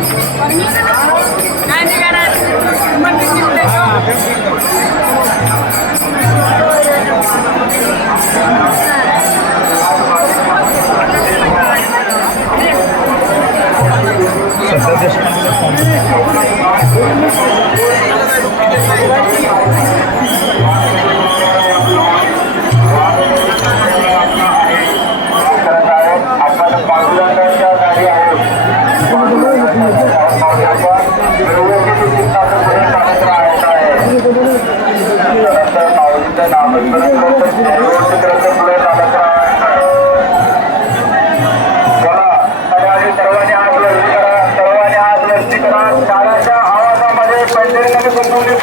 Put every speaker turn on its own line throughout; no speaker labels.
¡Vamos! ¡Vamos! ¡Vamos!
सर्वांनी आज लक्ष करा सर्वांनी आज लक्ष करा चाराच्या आवाजामध्ये पंढरीमध्ये बसवली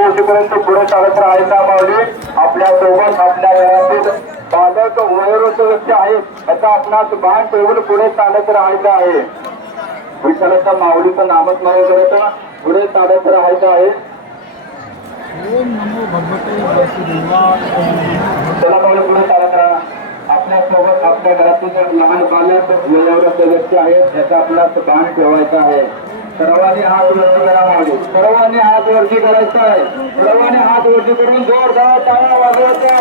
वाजेपर्यंत पुढे चालत राहायचा माऊली. आपल्यासोबत आपल्या घरातील बालक वयोवृद्ध व्यक्ती आहेत. याचा आपणास भान ठेवून पुढे चालत राहायचं आहे. विठ्ठलाच्या माऊलीचं नामस्मरण करत पुढे चालत राहायचं आहे.
ओम नमो
पुढे चालत राहा. आपल्यासोबत आपल्या घरातील लहान बालक वयोवृद्ध व्यक्ती आहेत. याचा आपणास भान ठेवायचं आहे. सर्वांनी हात वरती करावे सर्वांनी हात वरती करायचा आहे. सर्वांनी हात वरती करून जोरदार टाळा वाजवायचा